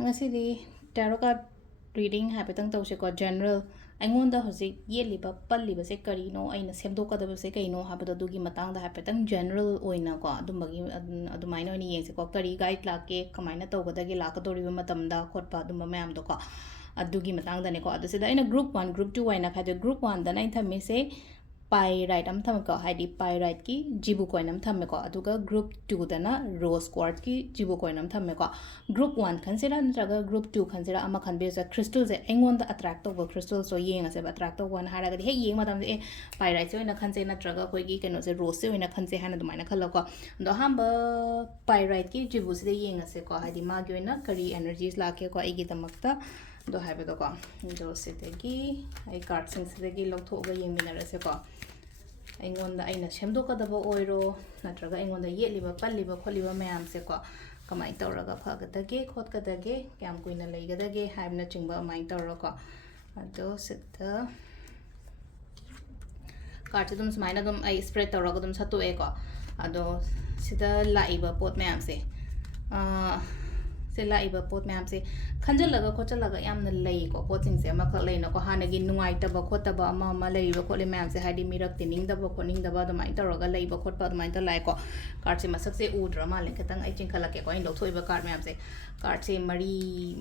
ꯉꯁꯤꯗꯤ tarot card reading ꯍꯥꯏꯐꯦꯠꯇꯪ ꯇꯧꯁꯦꯀꯣ general ꯑꯩꯉꯣꯟꯗ ꯍꯧꯖꯤꯛ ꯌꯦꯠꯂꯤꯕ ꯄꯜꯂꯤꯕꯁꯦ ꯀꯔꯤꯅꯣ ꯑꯩꯅ ꯁꯦꯝꯗꯣꯛꯀꯗꯕꯁꯦ ꯀꯩꯅꯣ ꯍꯥꯏꯕꯗꯣ ꯑꯗꯨꯒꯤ ꯃꯇꯥꯡꯗ ꯍꯥꯏꯐꯦꯠꯇꯪ general ꯑꯣꯏꯅꯀꯣ ꯑꯗꯨꯝꯕꯒꯤ ꯑꯗꯨꯃꯥꯏꯅ ꯑꯣꯏꯅ ꯌꯦꯡꯁꯦꯀꯣ ꯀꯔꯤ ꯒꯥꯏꯗ ꯂꯥꯛꯀꯦ ꯀꯃꯥꯏꯅ ꯇꯧꯒꯗꯒꯦ ꯂꯥꯛꯀꯗꯧꯔꯤꯕ ꯃꯇꯝꯗ ꯈꯣꯠꯄ ꯑꯗꯨꯝꯕ ꯃꯌꯥꯝꯗꯣꯀꯣ ꯑꯗꯨꯒꯤ ꯃꯇꯥꯡꯗꯅꯦꯀꯣ ꯑꯗꯨ ꯁꯤꯗ ꯑꯩꯅ group 1 group 2 ꯍꯥꯏꯅ ꯈꯥꯏꯗꯣꯛꯑꯦ group 1ꯗꯅ ꯑꯩꯅ ꯊꯝꯃꯤꯁꯦ पाइराइट अम थमेको हाइडी पाइराइट की जीबू कॉइन अम थमेको अदुगा ग्रुप 2 दना रोज क्वार्ट्ज की जीबू कॉइन अम थमेको ग्रुप 1 खनसेरा नत्रगा ग्रुप 2 खनसेरा अमा खनबेसा क्रिस्टल से एंगोंदा अट्रैक्ट तोबो क्रिस्टल सो येंगा से अट्रैक्ट तोबो वन हारागदि हे येंग मतम ए पाइराइट से ओइना खनसे नत्रगा कोइगी केनो से रोज से ओइना खनसे हाना दुमाइना खलको दो हम पाइराइट की जीबू से येंगा से को हाइडी मागी ओइना करी एनर्जीज लाके को एगी दमकता दो हाइबदो को दो सितेगी आई कार्ड सिंग सितेगी लौथोगा येंमिनरसे को अꯩꯉꯣꯟꯗ ꯑꯩꯅ ꯁꯦꯝꯗꯣꯛꯀꯗꯕ ꯑꯣꯏꯔꯣ ꯅꯠꯇ꯭ꯔꯒ ꯑꯩꯉꯣꯟꯗ ꯌꯦꯠꯂꯤꯕ ꯄꯜꯂꯤꯕ ꯈꯣꯠꯂꯤꯕ ꯃꯌꯥꯝꯁꯦꯀꯣ ꯀꯃꯥꯏꯅ ꯇꯧꯔꯒ ꯐꯒꯗꯒꯦ ꯈꯣꯠꯀꯗꯒꯦ ꯀꯌꯥꯝ ꯀꯨꯏꯅ ꯂꯩꯒꯗꯒꯦ ꯍꯥꯏꯕꯅꯆꯤꯡꯕ ꯑꯗꯨꯃꯥꯏꯅ ꯇꯧꯔꯒꯀꯣ ꯑꯗꯣ ꯁꯤꯗ ꯀꯥꯔꯠꯁꯦ ꯑꯗꯨꯝ ꯁꯨꯃꯥꯏꯅ ꯑꯗꯨꯝ ꯑꯩ ꯁ꯭ꯄ꯭ꯔꯦꯗ ꯇꯧꯔꯒ ꯑꯗꯨꯝ ꯁꯠꯇꯣꯛꯑꯦꯀꯣ ꯑꯗꯣ ꯁꯤꯗ ꯂꯥꯛꯏꯕ ꯄꯣꯠ ꯃꯌꯥꯝꯁꯦ से लाइबा पोत मैम से खंजलगा खोचलगा यामना लेको पोतसिंग से अमखक लेनको हानगी नुंगाइतबा खोतबा अमा अमा लेइबा खोले मैम से हाइडी मिरक तिनिंगदबा खोनिंगदबा दमाइन तौरगा लेइबा खोतबा दमाइन त लाइको कार्ड से मसक से उद्र माले खतंग आई चिंखलके को इन लौथोइबा कार्ड मैम से कार्ड से मरी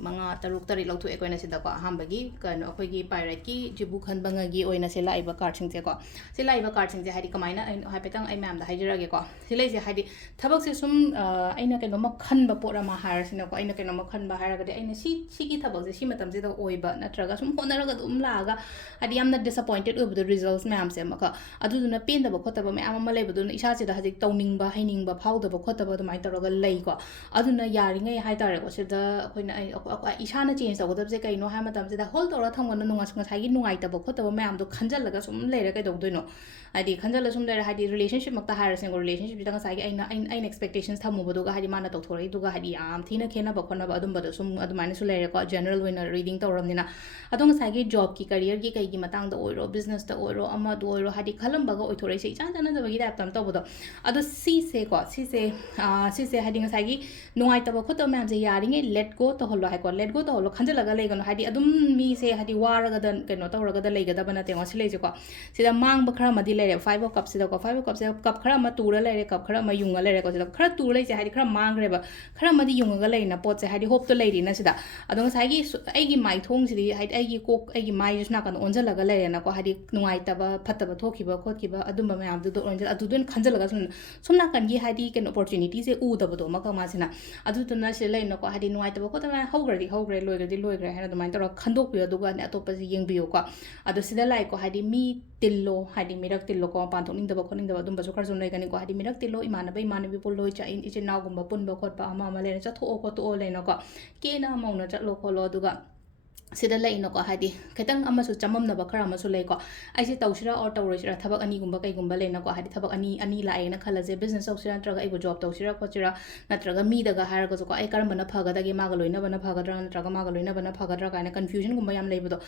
मंगा तरुक तरी लौथोए कोइना सिदको हामबगी कनो अखोइगी पाइरेट की जिबु खनबंगगी ओइना से लाइबा कार्ड सिंग से को से लाइबा कार्ड सिंग से हाइडी कमाइना हाइपेतंग आई मैम दा हाइजरगे को से लेसे हाइडी थबक से सुम आइना केनो म खनबा पोरा मा हारसिना को ꯑꯩꯅ ꯀꯩꯅꯣꯃ ꯈꯟꯕ ꯍꯥꯏꯔꯒꯗꯤ ꯑꯩꯅ ꯁꯤꯒꯤ ꯊꯕꯛꯁꯦ ꯁꯤ ꯃꯇꯝꯁꯤꯗ ꯑꯣꯏꯕ ꯅꯠꯇ꯭ꯔꯒ ꯁꯨꯝ ꯍꯣꯠꯅꯔꯒ ꯑꯗꯨꯝ ꯂꯥꯛꯑꯒ ꯍꯥꯏꯗꯤ ꯌꯥꯝꯅ ꯗꯤꯁꯑꯄꯣꯏꯟꯇꯦꯗ ꯑꯣꯏꯕꯗꯣ ꯔꯤꯖꯜꯠꯁ ꯃꯌꯥꯝꯁꯦ ꯑꯃꯈꯛ ꯑꯗꯨꯗꯨꯅ ꯄꯦꯟꯗꯕ ꯈꯣꯠꯇꯕ ꯃꯌꯥꯝ ꯑꯃ ꯂꯩꯕꯗꯨꯅ ꯏꯁꯥꯁꯤꯗ ꯍꯧꯖꯤꯛ ꯇꯧꯅꯤꯡꯕ ꯍꯩꯅꯤꯡꯕ ꯐꯥꯎꯗꯕ ꯈꯣꯠꯇꯕ ꯑꯗꯨꯃꯥꯏꯅ ꯇꯧꯔꯒ ꯂꯩꯀꯣ ꯑꯗꯨꯅ ꯌꯥꯔꯤꯉꯩ ꯍꯥꯏꯇꯥꯔꯦꯀꯣ ꯁꯤꯗ ꯑꯩꯈꯣꯏꯅ ꯏꯁꯥꯅ ꯆꯦꯟꯖ ꯇꯧꯒꯗꯕꯁꯦ ꯀꯩꯅꯣ ꯍꯥꯏꯕ ꯃꯇꯝꯁꯤꯗ ꯍꯣꯜ ꯇꯧꯔꯒ ꯊꯝꯒꯅꯨ ꯉꯁꯥꯏꯒꯤ ꯅꯨꯡꯉꯥꯏꯇꯕ ꯈꯣꯠꯇꯕ ꯃꯌꯥꯝꯗꯣ ꯈꯟꯖꯜꯂꯒ ꯁꯨꯝ ꯂꯩꯔ ꯀꯩꯗꯧꯗꯣꯏꯅꯣ ꯍꯥꯏꯗꯤ ꯈꯟꯖꯜꯂ ꯁꯨꯝ ꯂꯩꯔ ꯍꯥꯏꯗꯤ ꯔꯤꯂꯦꯁꯟꯁꯤꯞꯃꯛꯇ ꯍꯥꯏꯔꯁꯦꯀꯣ ꯔꯤꯂꯦꯁꯟꯁꯤꯞꯁꯤꯗ ꯉꯁꯥꯏꯒꯤ ꯑꯩꯅ ꯑꯦꯛꯁꯄꯦꯛꯇꯦꯁꯟꯁ ꯊꯝꯃꯨꯕꯗꯨꯒ ꯍꯥꯏꯗꯤ ꯃꯥꯅ ꯇꯧꯊꯣꯔꯛꯏꯗꯨꯒ ꯍꯥꯏꯗꯤ ꯌꯥꯝ ꯊꯤꯅ ꯈꯦꯠꯅꯕ ꯈꯣꯠꯅꯕ ꯑꯗꯨꯝꯕꯗꯣ ꯁꯨꯝ ꯑꯗꯨꯃꯥꯏꯅꯁꯨ ꯂꯩꯔꯦꯀꯣ ꯖꯦꯅꯔꯦꯜ ꯑꯣꯏꯅ ꯔꯤꯗꯤꯡ ꯇꯧꯔꯕꯅꯤना ꯑꯗꯣ ꯉꯁꯥꯏꯒꯤ ꯖꯣꯕꯀꯤ ꯀꯦꯔꯤꯌꯔꯒꯤ ꯀꯩꯒꯤ ꯃꯇꯥꯡꯗ ꯑꯣꯏꯔꯣ ꯕꯤꯖꯤꯅꯦꯁꯇ ꯑꯣꯏꯔꯣ ꯑꯃꯗ ꯑꯣꯏꯔꯣ ꯍꯥꯏꯗꯤ ꯈꯜꯂꯝꯕꯒ ꯑꯣꯏꯊꯣꯔꯛꯏꯁꯦ ꯏꯆꯥꯟ ꯆꯥꯟꯅꯗꯕꯒꯤ ꯇꯥꯏꯞꯇ ꯑꯃ ꯇꯧꯕꯗꯣ ꯑꯗꯣ ꯁꯤꯁꯦꯀꯣ ꯁꯤꯁꯦ ꯍꯥꯏꯗꯤ ꯉꯁꯥꯏꯒꯤ ꯅꯨꯡꯉꯥꯏꯇꯕ ꯈꯣꯠꯇꯕ ꯃꯌꯥꯝꯁꯦ ꯌꯥꯔꯤꯉꯩ ꯂꯦꯠ ꯒꯣ ꯇꯧꯍꯜꯂꯣ ꯍꯥꯏꯀꯣ ꯂꯦꯠ ꯒꯣ ꯇꯧꯍꯜꯂꯣ ꯈꯟꯖꯜꯂꯒ ꯂꯩꯒꯅꯣ ꯍꯥꯏꯗꯤ ꯑꯗꯨꯝ ꯃꯤꯁꯦ ꯍꯥꯏꯗꯤ ꯋꯥꯔꯒꯗ ꯀꯩꯅꯣ ꯇꯧꯔꯒꯗ ꯂꯩꯒꯗꯕ ꯅꯠꯇꯦꯉꯣ ꯁꯤ ꯂꯩꯁꯦꯀꯣ ꯁꯤꯗ ꯃꯥꯡꯕ ꯈꯔ ꯑꯃꯗꯤ ꯂꯩꯔꯦ 5 of cups ꯁꯤꯗꯀꯣ 5 of cups ꯁꯤꯗ ꯀꯞ ꯈꯔ ꯑꯃ ꯇꯨꯔ ꯂꯩꯔꯦ ꯀꯞ ꯈꯔ ꯑꯃ ꯌꯨꯡꯉ ꯂꯩꯔꯦꯀꯣ ꯁꯤꯗ ꯈꯔ ꯇꯨꯔ ꯂꯩꯁꯦ ꯍꯥꯏꯗꯤ ꯈꯔ ꯃꯥꯡꯈ꯭ꯔꯦꯕ ꯈꯔ ꯑꯃꯗꯤ ꯌꯨꯡꯉꯒ ꯂꯩꯔꯤꯅ ꯄꯣꯠꯁꯦ ꯍꯥꯏꯗꯤ ꯍꯣꯞꯇꯣ ꯂꯩꯔꯤꯅ ꯁꯤꯗ ꯑꯗꯣ ꯉꯁꯥꯏꯒꯤ ꯑꯩꯒꯤ ꯃꯥꯏꯊꯣꯡꯁꯤꯗꯤ ꯍꯥꯏꯗꯤ ꯑꯩꯒꯤ ꯀꯣꯛ ꯑꯩꯒꯤ ꯃꯥꯏꯁꯨ ꯅꯥꯀꯟꯗ ꯑꯣꯟꯁꯤꯜꯂꯒ ꯂꯩꯔꯦꯅꯀꯣ ꯍꯥꯏꯗꯤ ꯅꯨꯡꯉꯥꯏꯇꯕ ꯐꯠꯇꯕ ꯊꯣꯛꯈꯤꯕ ꯈꯣꯠꯈꯤꯕ ꯑꯗꯨꯝꯕ ꯃꯌꯥꯝꯗꯨꯗꯣ ꯑꯗꯨꯗ ꯈꯟꯖꯜꯂꯒ ꯁꯨꯝ ꯅꯥꯀꯟꯒꯤ ꯍꯥꯏꯗꯤ ꯀꯩꯅꯣ ꯑꯣꯄꯣꯔꯆꯨꯅꯤꯇꯤꯁꯦ ꯎꯗꯕꯗꯣ ꯑꯃꯈꯛ ꯃꯥꯁꯤꯅ ꯑꯗꯨꯗꯨꯅ ꯁꯤꯗ ꯂꯩꯅꯀꯣ ꯍꯥꯏꯗꯤ ꯅꯨꯡꯉꯥꯏꯇꯕ ꯈꯣꯠꯇꯕ ꯍꯧꯈ꯭ꯔꯗꯤ ꯍꯧꯈ꯭ꯔꯦ ꯂꯣꯏꯈ꯭ꯔꯗꯤ ꯂꯣꯏꯈ꯭ꯔꯦ ꯍꯥꯏꯅ ꯑꯗꯨꯃꯥꯏꯅ ꯇꯧꯔꯒ ꯈꯟꯗꯣꯛꯄꯤꯌꯣ ꯑꯗꯨꯒ ꯑꯇꯣꯞꯄꯁꯤ ꯌꯦꯡꯕꯤꯌꯨꯀꯣ ꯑꯗꯣ ꯁꯤꯗ ꯂꯥꯛꯏꯀꯣ ꯍꯥꯏꯗꯤ ꯃꯤ ꯇꯤꯜꯂꯣ ꯍꯥꯏꯗꯤ ꯃꯤꯔꯛ ꯇꯤꯜꯂꯣꯀꯣ ꯃꯄꯥꯟ ꯊꯣꯛꯅꯤꯡꯗꯕ ꯈꯣꯠꯅꯤꯡꯗꯕ ꯑꯗꯨꯝꯕꯁꯨ ꯈꯔ ꯁꯨꯝ ꯂꯩꯒꯅꯤꯀꯣ ꯍꯥꯏꯗꯤ ꯃꯤꯔꯛ ꯇꯤꯜꯂꯣ ꯏꯃꯥꯟꯅꯕ ꯏꯃꯥꯟꯅꯕꯤ ꯄꯨꯜꯂꯣ ꯏꯆꯤꯟ ꯏꯅꯥꯎꯒꯨꯝꯕ ꯄꯨꯟꯕ ꯈꯣꯠꯄ ꯑꯃ ꯂꯩꯔꯦ ꯆꯠꯊꯣꯛꯑꯣ ꯈꯣꯠꯇꯣꯛꯑꯣ ꯂꯩꯅꯀꯣ ꯀꯦꯅ ꯃꯧꯅ ꯆꯠꯂꯣ ꯈꯣꯠꯂꯣ ꯑꯗꯨꯒ ꯁꯤꯗ ꯂꯩꯅꯀꯣ ꯍꯥꯏꯗꯤ ꯈꯤꯇꯪ ꯑꯃꯁꯨ ꯆꯃꯝꯅꯕ ꯈꯔ ꯑꯃꯁꯨ ꯂꯩꯀꯣ ꯑꯩꯁꯦ ꯇꯧꯁꯤꯔꯥ ꯑꯣꯔ ꯇꯧꯔꯣꯏꯁꯤꯔꯥ ꯊꯕꯛ ꯑꯅꯤꯒꯨꯝꯕ ꯀꯩꯒꯨꯝꯕ ꯂꯩꯅꯀꯣ ꯍꯥꯏꯗꯤ ꯊꯕꯛ ꯑꯅꯤ ꯂꯥꯛꯑꯦꯅ ꯈꯜꯂꯁꯦ ꯕꯤꯖꯤꯅꯦꯁ ꯇꯧꯁꯤꯔꯥ ꯅꯠꯇ꯭ꯔꯒ ꯑꯩꯕꯨ ꯖꯣꯕ ꯇꯧꯁꯤꯔꯥ ꯈꯣꯠꯁꯤꯔꯥ ꯅꯠꯇ꯭ꯔꯒ ꯃꯤꯗꯒ ꯍꯥꯏꯔꯒꯁꯨꯀꯣ ꯑꯩ ꯀꯔꯝꯕꯅ ꯐꯒꯗꯒꯦ ꯃꯥꯒ ꯂꯣꯏꯅꯕꯅ ꯐꯒꯗ꯭ꯔꯥ ꯅꯠꯇ꯭ꯔꯒ ꯃꯥꯒ ꯂꯣꯏꯅꯕꯅ ꯐꯒꯗ꯭ꯔꯥ ꯀꯥꯏꯅ ꯀꯟꯐ꯭ꯌꯨꯖꯟꯒꯨꯝꯕ ꯌꯥꯝ ꯂꯩꯕꯗꯣ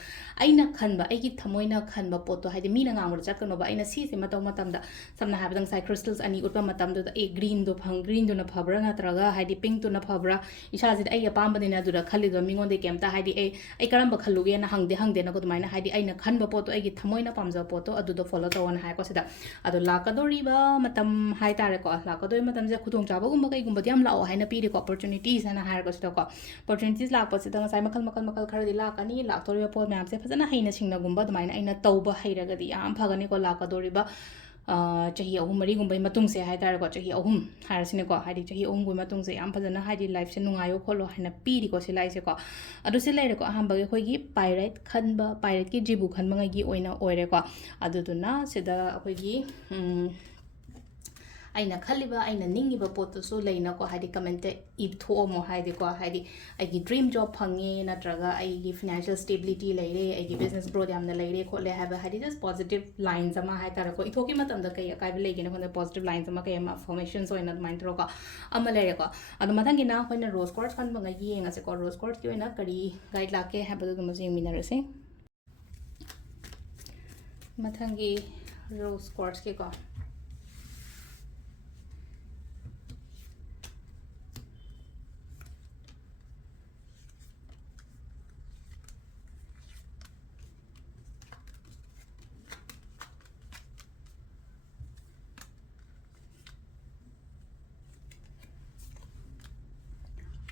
ꯑꯩꯅ ꯈꯟꯕ ꯑꯩꯒꯤ ꯊꯃꯣꯏꯅ ꯈꯟꯕ ꯄꯣꯠꯇꯣ ꯍꯥꯏꯗꯤ ꯃꯤꯅ ꯉꯥꯡꯕꯗ ꯆꯠꯀꯅꯣꯕ ꯑꯩꯅ ꯁꯤꯁꯦ ꯃꯇꯧ ꯃꯇꯝꯗ ꯁꯝꯅ ꯍꯥꯏꯔꯕꯗ ꯉꯁꯥꯏ crystals ꯑꯅꯤ ꯎꯠꯄ ꯃꯇꯝꯗꯨꯗ ꯒ꯭ꯔꯤꯟꯗꯨꯅ ꯐꯕ꯭ꯔꯥ ꯅꯠꯇ꯭ꯔꯒ ꯍꯥꯏꯗꯤ ꯄꯤꯡꯛꯇꯨꯅ ꯐꯕ꯭ꯔꯥ ꯏꯁꯥꯁꯤꯗ ꯑꯩ ꯑꯄꯥꯝꯕꯅꯤꯅ ꯑꯗꯨꯗ ꯈꯜꯂꯤꯗꯣ ꯃꯤꯉꯣꯟꯗꯒꯤ ꯀꯩꯝꯇ ꯍꯥꯏꯗꯤ ꯑꯩ ꯀꯔꯝꯕ ꯈꯜꯂꯨꯒꯦꯅ ꯍꯪꯗꯦꯅꯀꯣ ꯑꯗꯨꯃꯥꯏꯅ ꯍꯥꯏꯗꯤ ꯑꯩꯅ ꯈꯟꯕ ꯄꯣꯠꯇꯣ ꯑꯩꯒꯤ ꯊꯃꯣꯏꯅ ꯄꯥꯝꯖꯕ ꯄꯣꯠꯇꯣ ꯑꯗꯨꯗꯣ ꯐꯣꯂꯣ ꯇꯧꯑꯣꯅ ꯍꯥꯏꯀꯣ ꯁꯤꯗ ꯑꯗꯣ ꯂꯥꯛꯀꯗꯧꯔꯤꯕ ꯃꯇꯝ ꯍꯥꯏꯇꯥꯔꯦꯀꯣ ꯂꯥꯛꯀꯗꯧꯔꯤꯕ ꯃꯇꯝꯁꯦ ꯈꯨꯗꯣꯡꯆꯥꯕꯒꯨꯝꯕ ꯀꯩꯒꯨꯝꯕꯗꯤ ꯌꯥꯝ ꯂꯥꯛꯑꯣ ꯍꯥꯏꯅ ꯄꯤꯔꯤꯀꯣ ꯑꯣꯄꯣꯔꯆꯨꯅꯤꯇꯤꯁ ꯍꯥꯏꯅ ꯍꯥꯏꯔꯒ ꯁꯤꯗꯀꯣ ꯑꯣꯄꯣꯔꯆꯨꯅꯤꯇꯤꯁ ꯂꯥꯛꯄꯁꯤꯗ ꯉꯁꯥꯏ ꯃꯈꯜ ꯈꯔꯗꯤ ꯂꯥꯛꯀꯅꯤ ꯂꯥꯛꯇꯧꯔꯤꯕ ꯄꯣꯠ ꯃꯌꯥꯝꯁꯦ ꯐꯖꯅ ꯍꯩꯅ ꯁꯤꯡꯅꯒꯨꯝꯕ ꯑꯗꯨꯃꯥꯏꯅ ꯑꯩꯅ ꯇꯧꯕ ꯍꯩꯔꯒꯗꯤ ꯌꯥꯝ ꯐꯒꯅꯤꯀꯣ ꯂꯥꯛꯀꯗꯧꯔꯤꯕ ꯆꯍꯤ 3-4ꯒꯨꯝꯕꯒꯤ ꯃꯇꯨꯡꯁꯦ ꯍꯥꯏꯇꯥꯔꯦꯀꯣ ꯆꯍꯤ 3 ꯍꯥꯏꯔꯁꯤꯅꯦꯀꯣ ꯍꯥꯏꯗꯤ ꯆꯍꯤ 3ꯒꯤ ꯃꯇꯨꯡꯁꯦ ꯌꯥꯝ ꯐꯖꯅ ꯍꯥꯏꯗꯤ ꯂꯥꯏꯐꯁꯦ ꯅꯨꯡꯉꯥꯏꯌꯣ ꯈꯣꯠꯂꯣ ꯍꯥꯏꯅ ꯄꯤꯔꯤꯀꯣ ꯁꯤ ꯂꯥꯏꯁꯦꯀꯣ ꯑꯗꯨ ꯁꯤ ꯂꯩꯔꯦꯀꯣ ꯑꯍꯥꯟꯕꯒꯤ ꯑꯩꯈꯣꯏꯒꯤ ꯄꯥꯏꯔꯦꯠ ꯈꯟꯕ ꯄꯥꯏꯔꯦꯠꯀꯤ ꯖꯤꯕꯨ ꯈꯟꯕꯉꯩꯒꯤ ꯑꯣꯏꯅ ꯑꯣꯏꯔꯦꯀꯣ ꯑꯗꯨꯗꯨꯅ ꯁꯤꯗ ꯑꯩꯈꯣꯏꯒꯤ ꯑꯩꯅ ꯈꯜꯂꯤꯕ ꯑꯩꯅ ꯅꯤꯡꯉꯤꯕ ꯄꯣꯠꯇꯨꯁꯨ ꯂꯩꯅꯀꯣ ꯍꯥꯏꯗꯤ ꯀꯃꯦꯟꯇ ꯏꯊꯣꯛꯑꯝꯃꯣ ꯍꯥꯏꯗꯤꯀꯣ ꯍꯥꯏꯗꯤ ꯑꯩꯒꯤ ꯗ꯭ꯔꯤꯝ ꯖꯣꯕ ꯐꯪꯉꯦ ꯅꯠꯇ꯭ꯔꯒ ꯑꯩꯒꯤ ꯐꯤꯅꯥꯟꯁꯤꯌꯦꯜ ꯁ꯭ꯇꯦꯕꯤꯂꯤꯇꯤ ꯂꯩꯔꯦ ꯑꯩꯒꯤ ꯕꯤꯖꯤꯅꯦꯁ ꯒ꯭ꯔꯣꯊ ꯌꯥꯝꯅ ꯂꯩꯔꯦ ꯈꯣꯠꯂꯦ ꯍꯥꯏꯕ ꯍꯥꯏꯗꯤ ꯖꯁ ꯄꯣꯖꯤꯇꯤꯚ ꯂꯥꯏꯟꯁ ꯑꯃ ꯍꯥꯏꯇꯥꯔꯦꯀꯣ ꯏꯊꯣꯛꯀꯤ ꯃꯇꯝꯗ ꯀꯩ ꯑꯀꯥꯏꯕ ꯂꯩꯒꯦꯅ ꯈꯟꯗ ꯄꯣꯖꯤꯇꯤꯚ ꯂꯥꯏꯟꯁ ꯑꯃ ꯀꯩ ꯑꯃ ꯑꯐꯔꯃꯦꯁꯟꯁ ꯑꯣꯏꯅ ꯑꯗꯨꯃꯥꯏꯅ ꯇꯧꯔꯒ ꯑꯃ ꯂꯩꯔꯦꯀꯣ ꯑꯗꯣ ꯃꯊꯪꯒꯤꯅ ꯑꯩꯈꯣꯏꯅ ꯔꯣꯁ ꯀꯣꯔꯠꯁ ꯈꯟꯕꯉꯩꯒꯤ ꯌꯦꯡꯉꯁꯦꯀꯣ ꯔꯣꯁ ꯀꯣꯔꯠꯁꯀꯤ ꯑꯣꯏꯅ ꯀꯔꯤ ꯒꯥꯏꯗ ꯂꯥꯛꯀꯦ ꯍꯥꯏꯕꯗꯨꯃꯁꯨ ꯌꯦꯡꯃꯤꯟꯅꯔꯁꯦ ꯃꯊꯪꯒꯤ ꯔꯣꯁ ꯀꯣꯔꯠꯁꯀꯤꯀꯣ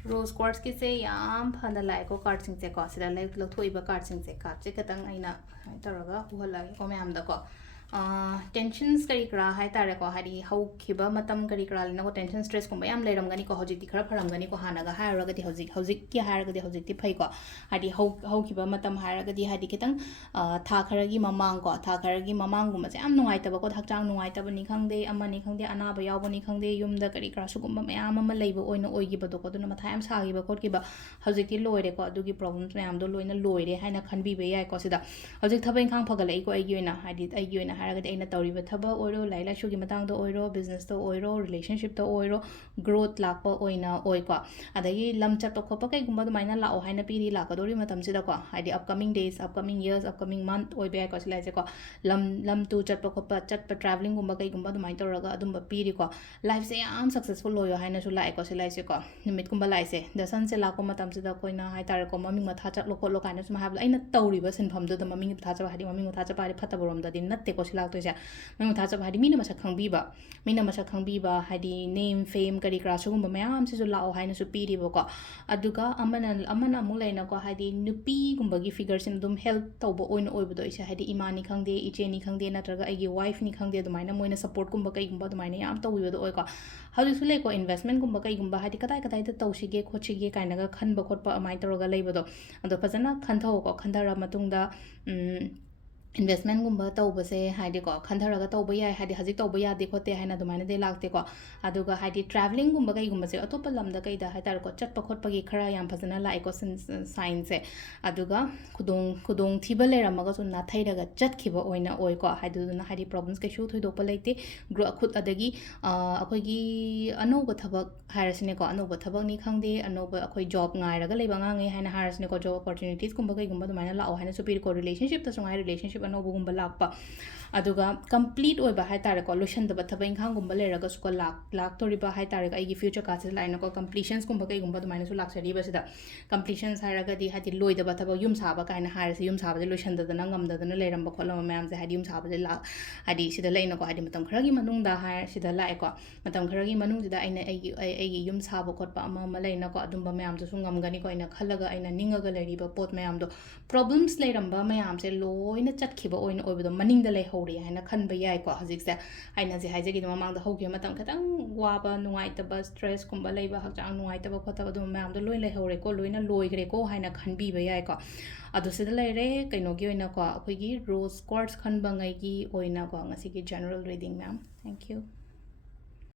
ꯔꯣꯁ ꯀ꯭ꯋꯥꯔꯠꯁꯀꯤꯁꯦ ꯌꯥꯝ ꯐꯅ ꯂꯥꯛꯑꯦꯀꯣ ꯀꯥꯔꯠꯁꯤꯡꯁꯦꯀꯣ ꯁꯤꯗ ꯂꯧꯊꯣꯛꯏꯕ ꯀꯥꯔꯠꯁꯤꯡꯁꯦ ꯀꯥꯔꯠꯁꯦ ꯈꯤꯇꯪ ꯑꯩꯅ ꯁꯨꯃꯥꯏꯅ ꯇꯧꯔꯒ ꯎꯍꯜꯂꯒꯦꯀꯣ ꯃꯌꯥꯝꯗꯀꯣ ꯇꯦꯟꯁꯟꯁ ꯀꯔꯤ ꯀꯔꯥ ꯍꯥꯏꯇꯥꯔꯦꯀꯣ ꯍꯥꯏꯗꯤ ꯍꯧꯈꯤꯕ ꯃꯇꯝ ꯀꯔꯤ ꯀꯔꯥ ꯂꯩꯅꯀꯣ ꯇꯦꯟꯁꯟ ꯁ꯭ꯇ꯭ꯔꯦꯁꯀꯨꯝꯕ ꯌꯥꯝ ꯂꯩꯔꯝꯒꯅꯤꯀꯣ ꯍꯧꯖꯤꯛꯇꯤ ꯈꯔ ꯐꯔꯝꯒꯅꯤꯀꯣ ꯍꯥꯟꯅꯒ ꯍꯥꯏꯔꯨꯔꯒꯗꯤ ꯍꯧꯖꯤꯛꯀꯤ ꯍꯥꯏꯔꯒꯗꯤ ꯍꯧꯖꯤꯛꯇꯤ ꯐꯩꯀꯣ ꯍꯥꯏꯗꯤ ꯍꯧꯈꯤꯕ ꯃꯇꯝ ꯍꯥꯏꯔꯒꯗꯤ ꯍꯥꯏꯗꯤ ꯈꯤꯇꯪ ꯊꯥ ꯈꯔꯒꯤ ꯃꯃꯥꯡꯀꯣ ꯊꯥ ꯈꯔꯒꯤ ꯃꯃꯥꯡꯒꯨꯝꯕꯁꯦ ꯌꯥꯝ ꯅꯨꯡꯉꯥꯏꯇꯕꯀꯣ ꯍꯛꯆꯥꯡ ꯅꯨꯡꯉꯥꯏꯇꯕꯅꯤ ꯈꯪꯗꯦ ꯑꯃꯅꯤ ꯈꯪꯗꯦ ꯑꯅꯥꯕ ꯌꯥꯎꯕꯅꯤ ꯈꯪꯗꯦ ꯌꯨꯝꯗ ꯀꯔꯤ ꯀꯔꯥ ꯁꯤꯒꯨꯝꯕ ꯃꯌꯥꯝ ꯑꯃ ꯂꯩꯕ ꯑꯣꯏꯅ ꯑꯣꯏꯈꯤꯕꯗꯣꯀꯣ ꯑꯗꯨꯅ ꯃꯊꯥ ꯌꯥꯝ ꯁꯥꯈꯤꯕ ꯈꯣꯠꯈꯤꯕ ꯍꯧꯖꯤꯛꯇꯤ ꯂꯣꯏꯔꯦꯀꯣ ꯑꯗꯨꯒꯤ ꯄ꯭ꯔꯣꯕ꯭ꯂꯦꯝꯁ ꯃꯌꯥꯝꯗꯣ ꯂꯣꯏꯅ ꯂꯣꯏꯔꯦ ꯍꯥꯏꯅ ꯈꯟꯕꯤꯕ ꯌꯥꯏꯀꯣ ꯁꯤꯗ ꯍꯧꯖꯤꯛ ꯊꯕꯛ ꯏꯪꯈꯥꯡ ꯐꯒꯠꯂꯛꯏꯀꯣ ꯑꯩꯒꯤ ꯑꯣꯏꯅ ꯍꯥꯏꯗꯤ ꯑꯩꯒꯤ ꯑꯣꯏꯅ ꯍꯥꯏꯔꯒꯗꯤ ꯑꯩꯅ ꯇꯧꯔꯤꯕ ꯊꯕꯛ ꯑꯣꯏꯔꯣ ꯂꯥꯏꯔꯤꯛ ꯂꯥꯏꯁꯨꯒꯤ ꯃꯇꯥꯡꯗ ꯑꯣꯏꯔോ ꯕꯤꯖꯤꯅꯦꯁꯇ ꯑꯣꯏꯔꯣ ꯔꯤꯂꯦꯁꯟꯁꯤꯞꯇ ꯑꯣꯏꯔꯣ ꯒ꯭ꯔꯣꯠ ꯂꯥꯛꯄ ꯑꯣꯏꯅ ꯑꯣꯏꯀꯣ ꯑꯗꯒꯤ ꯂꯝ ꯆꯠꯄ ꯈꯣꯠꯄ ꯀꯩꯒꯨꯝꯕ ꯑꯗꯨꯃꯥꯏꯅ ꯂꯥꯛꯑꯣ ꯍꯥꯏꯅ ꯄꯤꯔꯤ ꯂꯥꯛꯀꯗꯧꯔꯤ ꯃꯇꯝꯁꯤꯗꯀꯣ ꯍꯥꯏꯗꯤ upcoming days upcoming years upcoming month ꯑꯣꯏꯕ ꯌꯥꯏꯀꯣ ꯁꯤ ꯂꯥꯏꯁꯦꯀꯣ ꯂꯝ ꯇꯨ ꯆꯠꯄ ꯈꯣꯠꯄ ꯆꯠꯄ ꯇ꯭ꯔꯥꯚꯦꯂꯤꯡꯒꯨꯝꯕ ꯀꯩꯒꯨꯝꯕ ꯑꯗꯨꯃꯥꯏꯅ ꯇꯧꯔꯒ ꯑꯗꯨꯝꯕ ꯄꯤꯔꯤꯀꯣ ꯂꯥꯏꯐꯁꯦ ꯌꯥꯝ ꯁꯛꯁꯦꯁꯐꯨꯜ ꯑꯣꯏꯌꯣ ꯍꯥꯏꯅꯁꯨ ꯂꯥꯛꯑꯦꯀꯣ ꯁꯤ ꯂꯥꯏꯁꯦꯀꯣ ꯅꯨꯃꯤꯠꯀꯨꯝꯕ ꯂꯥꯛꯏꯁꯦ ꯗ ꯁꯟꯁꯦ ꯂꯥꯛꯄ ꯃꯇꯝꯁꯤꯗ ꯑꯩꯈꯣꯏꯅ ꯍꯥꯏꯇꯥꯔꯦꯀꯣ ꯃꯃꯤꯡ ꯃꯊꯥ ꯆꯠꯂꯣ ꯈꯣꯠꯂꯣ ꯀꯥꯏꯅ ꯁꯨꯝ ꯍꯥꯏꯕꯗꯣ ꯑꯩꯅ ꯇꯧꯔꯤꯕ ꯁꯤꯟꯐꯝꯗꯨꯗ ꯃꯃꯤꯡ ꯃꯊꯥ ꯆꯠꯄ ꯍꯥꯏꯗꯤ ꯃꯃꯤꯡ ꯃꯊꯥ ꯆꯠꯄ ꯍꯥꯏꯗꯤ ꯐꯠꯇꯕꯔꯣꯝꯗꯗꯤ ꯅꯠꯇꯦꯀꯣ ꯁꯤ ꯂꯥꯛꯇꯣꯏꯁꯦ ꯃꯃꯤꯡ ꯃꯊꯥ ꯆꯠꯄ ꯍꯥꯏꯗꯤ ꯃꯤꯅ ꯃꯁꯛ ꯈꯪꯕꯤꯕ ꯃꯤꯅ ꯃꯁꯛ ꯈꯪꯕꯤꯕ ꯍꯥꯏꯗꯤ ꯅꯦꯝ ꯐꯦꯝ ꯀꯔꯤ ꯀꯔꯥ ꯁꯤꯒꯨꯝꯕ ꯃꯌꯥꯝꯁꯤꯁꯨ ꯂꯥꯛꯑꯣ ꯍꯥꯏꯅꯁꯨ ꯄꯤꯔꯤꯕꯀꯣ ꯑꯗꯨꯒ ꯑꯃꯅ ꯑꯃꯨꯛ ꯂꯩꯅꯀꯣ ꯍꯥꯏꯗꯤ ꯅꯨꯄꯤꯒꯨꯝꯕꯒꯤ ꯐꯤꯒꯔꯁꯤꯅ ꯑꯗꯨꯝ ꯍꯦꯜꯞ ꯇꯧꯕ ꯑꯣꯏꯅ ꯑꯣꯏꯕꯗꯣ ꯑꯩꯁꯦ ꯍꯥꯏꯗꯤ ꯏꯃꯥꯅꯤ ꯈꯪꯗꯦ ꯏꯆꯦꯅꯤ ꯈꯪꯗꯦ ꯅꯠꯇ꯭ꯔꯒ ꯑꯩꯒꯤ ꯋꯥꯏꯐꯅꯤ ꯈꯪꯗꯦ ꯑꯗꯨꯃꯥꯏꯅ ꯃꯣꯏꯅ ꯁꯞꯄꯣꯔꯠꯀꯨꯝꯕ ꯀꯩꯒꯨꯝꯕ ꯑꯗꯨꯃꯥꯏꯅ ꯌꯥꯝ ꯇꯧꯕꯤꯕꯗꯣ ꯑꯣꯏꯀꯣ ꯍꯧꯖꯤꯛꯁꯨ ꯂꯩꯀꯣ ꯏꯟꯚꯦꯁꯠꯃꯦꯟꯠꯒꯨꯝꯕ ꯀꯩꯒꯨꯝꯕ ꯍꯥꯏꯗꯤ ꯀꯗꯥꯏꯗ ꯇꯧꯁꯤꯒꯦ ꯈꯣꯠꯁꯤꯒꯦ ꯀꯥꯏꯅꯒ ꯈꯟꯕ ꯈꯣꯠꯄ ꯑꯗꯨꯃꯥꯏꯅ ꯇꯧꯔꯒ ꯂꯩꯕꯗꯣ ꯑꯗꯣ ꯐꯖꯅ ꯈꯟꯊꯧꯀꯣ ꯈꯟꯊꯔ ꯃꯇꯨꯡꯗ ꯏꯟꯚꯦꯁꯠꯃꯦꯟꯠꯒꯨꯝꯕ ꯇꯧꯕꯁꯦ ꯍꯥꯏꯗꯤꯀꯣ ꯈꯟꯊꯔꯒ ꯇꯧꯕ ꯌꯥꯏ ꯍꯥꯏꯗꯤ ꯍꯧꯖꯤꯛ ꯇꯧꯕ ꯌꯥꯗꯦ ꯈꯣꯠꯇꯦ ꯍꯥꯏꯅ ꯑꯗꯨꯃꯥꯏꯅꯗꯤ ꯂꯥꯛꯇꯦꯀꯣ ꯑꯗꯨꯒ ꯍꯥꯏꯗꯤ ꯇ꯭ꯔꯥꯚꯦꯂꯤꯡꯒꯨꯝꯕ ꯀꯩꯒꯨꯝꯕꯁꯦ ꯑꯇꯣꯞꯄ ꯂꯝꯗ ꯀꯩꯗ ꯍꯥꯏꯇꯥꯔꯦꯀꯣ ꯆꯠꯄ ꯈꯣꯠꯄꯒꯤ ꯈꯔ ꯌꯥꯝ ꯐꯖꯅ ꯂꯥꯛꯑꯦꯀꯣ ꯁꯥꯏꯟꯁꯦ ꯑꯗꯨꯒ ꯈꯨꯗꯣꯡꯊꯤꯕ ꯂꯩꯔꯝꯃꯒꯁꯨ ꯅꯥꯊꯩꯔꯒ ꯆꯠꯈꯤꯕ ꯑꯣꯏꯅ ꯑꯣꯏꯀꯣ ꯍꯥꯏꯗꯨꯗꯨꯅ ꯍꯥꯏꯗꯤ ꯄ꯭ꯔꯣꯕ꯭ꯂꯦꯝꯁ ꯀꯩꯁꯨ ꯊꯣꯏꯗꯣꯛꯄ ꯂꯩꯇꯦ ꯑꯗꯒꯤ ꯑꯩꯈꯣꯏꯒꯤ ꯑꯅꯧꯕ ꯊꯕꯛ ꯍꯥꯏꯔꯁꯤꯅꯦꯀꯣ ꯑꯅꯧꯕ ꯊꯕꯛꯅꯤ ꯈꯪꯗे ꯑꯅꯧꯕ ꯑꯩꯈꯣꯏ ꯖꯣꯕ ꯉꯥꯏꯔꯒ ꯂꯩꯕ ꯑꯉꯥꯡꯉꯩ ꯍꯥꯏꯅ ꯍꯥꯏꯔꯁꯤꯅꯦꯀꯣ ꯖꯣꯕ ꯑꯣꯄꯣꯔꯆꯨꯅꯤꯇꯤꯁꯀꯨꯝꯕ ꯀꯩꯒꯨꯝꯕ ꯑꯗꯨꯃꯥꯏꯅ ꯂꯥꯛꯑꯣ ꯍꯥꯏꯅꯁꯨ ꯄꯤꯔꯤꯀꯣ ꯔꯤꯂꯦꯁꯟꯁꯤꯞꯇꯁꯨ ꯉꯥꯏ ꯔꯤꯂꯦꯁꯟꯁꯤꯞ ꯑꯅꯧꯕꯒꯨꯝꯕ ꯂꯥꯛꯄ ꯑꯗꯨꯒ ꯀꯝꯄ꯭ꯂꯤꯠ ꯑꯣꯏꯕ ꯍꯥꯏꯇꯥꯔꯦꯀꯣ ꯂꯣꯏꯁꯟꯗꯕ ꯊꯕꯛ ꯏꯪꯈꯥꯡꯒꯨꯝꯕ ꯂꯩꯔꯒꯁꯨꯀꯣ ꯂꯥꯛꯇꯣꯔꯤꯕ ꯍꯥꯏꯇꯥꯔꯦꯀꯣ ꯑꯩꯒꯤ ꯐ꯭ꯌꯨꯆꯔ ꯀꯥꯔꯠꯁꯤꯗ ꯂꯥꯛꯏꯅꯀꯣ ꯀꯝꯄ꯭ꯂꯤꯁꯟꯁꯀꯨꯝꯕ ꯀꯩꯒꯨꯝꯕ ꯑꯗꯨꯃꯥꯏꯅꯁꯨ ꯂꯥꯛꯆꯔꯤꯕꯁꯤꯗ ꯀꯝꯄ꯭ꯂꯤꯁꯟꯁ ꯍꯥꯏꯔꯒꯗꯤ ꯍꯥꯏꯗꯤ ꯂꯣꯏꯗꯕ ꯊꯕꯛ ꯌꯨꯝ ꯁꯥꯕ ꯀꯥꯏꯅ ꯍꯥꯏꯔꯁꯤ ꯌꯨꯝ ꯁꯥꯕꯁꯦ ꯂꯣꯏꯁꯟꯗꯗꯅ ꯉꯝꯗꯗꯅ ꯂꯩꯔꯝꯕ ꯈꯣꯠꯂꯝꯕ ꯃꯌꯥꯝꯁꯦ ꯍꯥꯏꯗꯤ ꯌꯨꯝ ꯁꯥꯕꯁꯦ ꯍꯥꯏꯗꯤ ꯁꯤꯗ ꯂꯩꯅꯀꯣ ꯍꯥꯏꯗꯤ ꯃꯇꯝ ꯈꯔꯒꯤ ꯃꯅꯨꯡꯗ ꯁꯤꯗ ꯂꯥꯛꯑꯦꯀꯣ ꯃꯇꯝ ꯈꯔꯒꯤ ꯃꯅꯨꯡꯁꯤꯗ ꯑꯩꯅ ꯑꯩꯒꯤ ꯌꯨꯝ ꯁꯥꯕ ꯈꯣꯠꯄ ꯑꯃ ꯂꯩꯅꯀꯣ ꯑꯗꯨꯝꯕ ꯃꯌꯥꯝꯗꯨꯁꯨ ꯉꯝꯒꯅꯤꯀꯣ ꯑꯩꯅ ꯈꯜꯂꯒ ꯑꯩꯅ ꯅꯤꯡꯉꯒ ꯂꯩꯔꯤꯕ ꯄꯣꯠ ꯃꯌꯥꯝꯗꯣ ꯄ꯭ꯔꯣꯕ꯭ꯂꯦꯝꯁ ꯂꯩꯔꯝꯕ ꯃꯌꯥꯝꯁꯦ ꯂꯣꯏꯅ ꯆꯠꯈꯤꯕ ꯑꯣꯏꯅ ꯑꯣꯏꯕꯗꯣ ꯃꯅꯤꯡꯗ ꯂꯩꯍꯧꯔꯦ ꯍꯥꯏꯅ ꯈꯟꯕ ꯌꯥꯏꯀꯣ ꯍꯧꯖꯤꯛꯁꯦ ꯑꯩꯅ ꯍꯧꯖꯤꯛ ꯍꯥꯏꯖꯈꯤꯕ ꯃꯃꯥꯡꯗ ꯍꯧꯈꯤꯕ ꯃꯇꯝ ꯈꯤꯇꯪ ꯋꯥꯕ ꯅꯨꯡꯉꯥꯏꯇꯕ ꯁ꯭ꯇ꯭ꯔꯦꯁꯀꯨꯝꯕ ꯂꯩꯕ ꯍꯛꯆꯥꯡ ꯅꯨꯡꯉꯥꯏꯇꯕ ꯈꯣꯠꯇꯕ ꯑꯗꯨꯝꯕ ꯃꯌꯥꯝꯗꯣ ꯂꯣꯏꯅ ꯂꯩꯍꯧꯔꯦꯀꯣ ꯂꯣꯏꯅ ꯂꯣꯏꯈ꯭ꯔꯦꯀꯣ ꯍꯥꯏꯅ ꯈꯟꯕꯤꯕ ꯌꯥꯏꯀꯣ ꯑꯗꯣ ꯁꯤꯗ ꯂꯩꯔꯦ ꯀꯩꯅꯣꯒꯤ ꯑꯣꯏꯅꯀꯣ ꯑꯩꯈꯣꯏꯒꯤ ꯔꯣꯁ ꯀ꯭ꯋꯥꯔꯠꯁ ꯈꯟꯕꯉꯩꯒꯤ ꯑꯣꯏꯅꯀꯣ ꯉꯁꯤꯒꯤ ꯖꯦꯅꯔꯦꯜ ꯔꯤꯗꯤꯡ ꯃꯌꯥꯝ ꯊꯦꯡꯛ ꯌꯨ